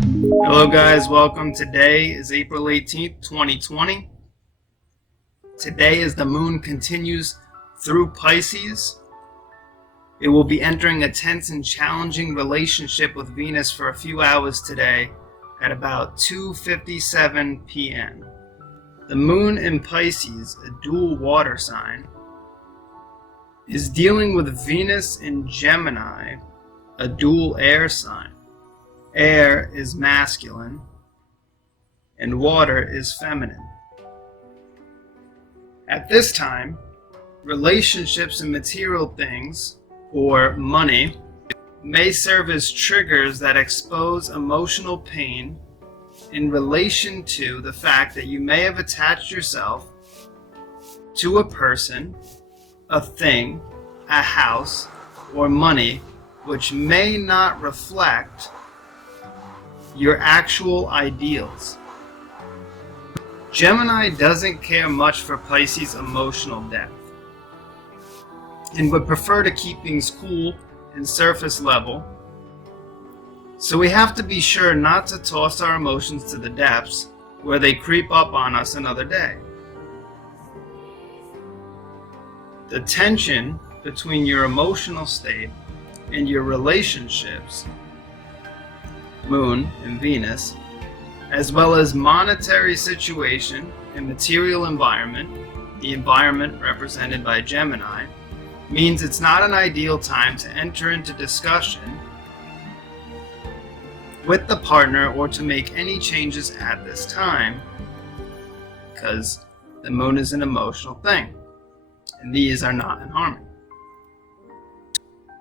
Hello guys, welcome. Today is April 18th, 2020. Today as the moon continues through Pisces, it will be entering a tense and challenging relationship with Venus for a few hours today at about 2:57 p.m. The moon in Pisces, a dual water sign, is dealing with Venus in Gemini, a dual air sign. Air is masculine and water is feminine. At this time, relationships and material things, or money, may serve as triggers that expose emotional pain in relation to the fact that you may have attached yourself to a person, a thing, a house, or money which may not reflect your actual ideals. Gemini doesn't care much for Pisces' emotional depth and would prefer to keep things cool and surface level. So we have to be sure not to toss our emotions to the depths where they creep up on us another day. The tension between your emotional state and your relationships, Moon and Venus, as well as monetary situation and material environment, the environment represented by Gemini, means it's not an ideal time to enter into discussion with the partner or to make any changes at this time, because the moon is an emotional thing and these are not in harmony.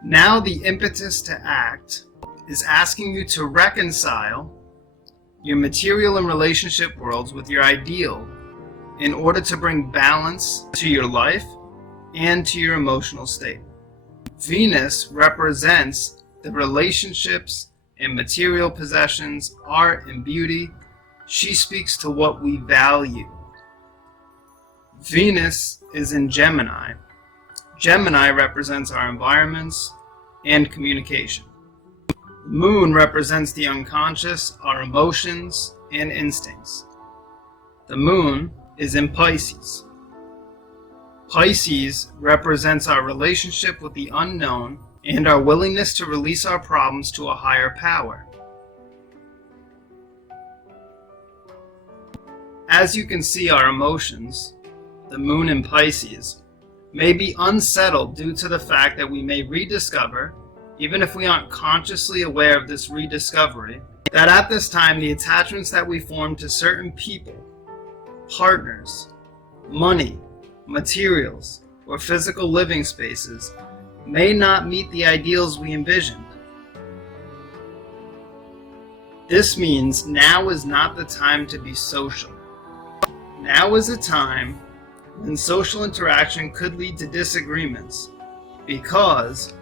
Now the impetus to act is asking you to reconcile your material and relationship worlds with your ideal in order to bring balance to your life and to your emotional state. Venus represents the relationships and material possessions, art and beauty. She speaks to what we value. Venus is in Gemini. Gemini represents our environments and communication. The moon represents the unconscious, our emotions and instincts. The moon is in Pisces. Pisces represents our relationship with the unknown and our willingness to release our problems to a higher power. As you can see, our emotions, the moon in Pisces, may be unsettled due to the fact that we may rediscover, even if we aren't consciously aware of this rediscovery, that at this time the attachments that we form to certain people, partners, money, materials, or physical living spaces may not meet the ideals we envisioned. This means now is not the time to be social. Now is a time when social interaction could lead to disagreements, because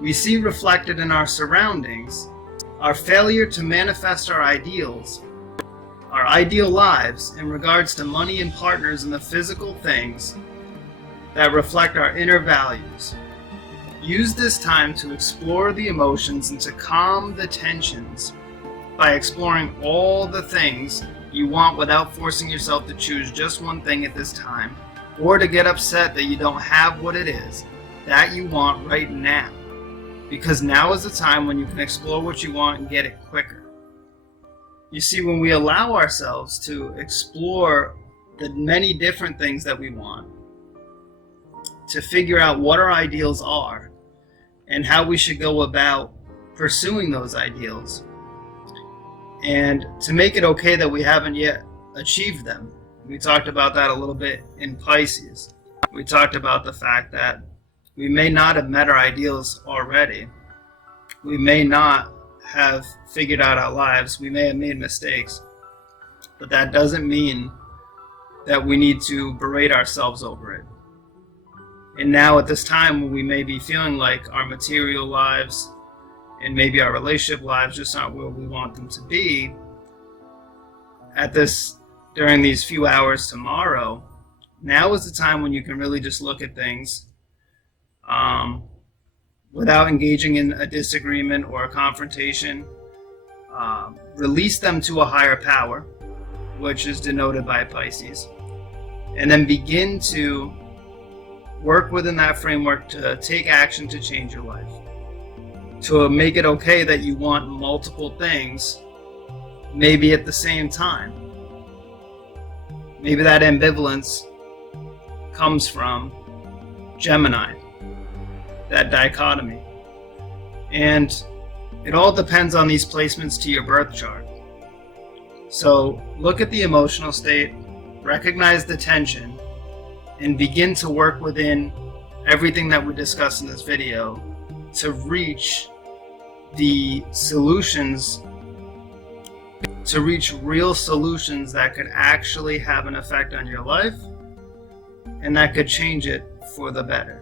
we see reflected in our surroundings our failure to manifest our ideals, our ideal lives in regards to money and partners and the physical things that reflect our inner values. Use this time to explore the emotions and to calm the tensions by exploring all the things you want without forcing yourself to choose just one thing at this time, or to get upset that you don't have what it is that you want right now. Because now is the time when you can explore what you want and get it quicker. You see, when we allow ourselves to explore the many different things that we want, to figure out what our ideals are and how we should go about pursuing those ideals, and to make it okay that we haven't yet achieved them. We talked about that a little bit in Pisces. We talked about the fact that we may not have met our ideals already. We may not have figured out our lives. We may have made mistakes. But that doesn't mean that we need to berate ourselves over it. And now at this time when we may be feeling like our material lives and maybe our relationship lives just aren't where we want them to be, during these few hours tomorrow, now is the time when you can really just look at things without engaging in a disagreement or a confrontation, release them to a higher power, which is denoted by Pisces, and then begin to work within that framework to take action to change your life, to make it okay that you want multiple things, maybe at the same time. Maybe that ambivalence comes from Gemini, that dichotomy. And it all depends on these placements to your birth chart. So look at the emotional state, recognize the tension, and begin to work within everything that we discussed in this video to reach the solutions, to reach real solutions that could actually have an effect on your life and that could change it for the better.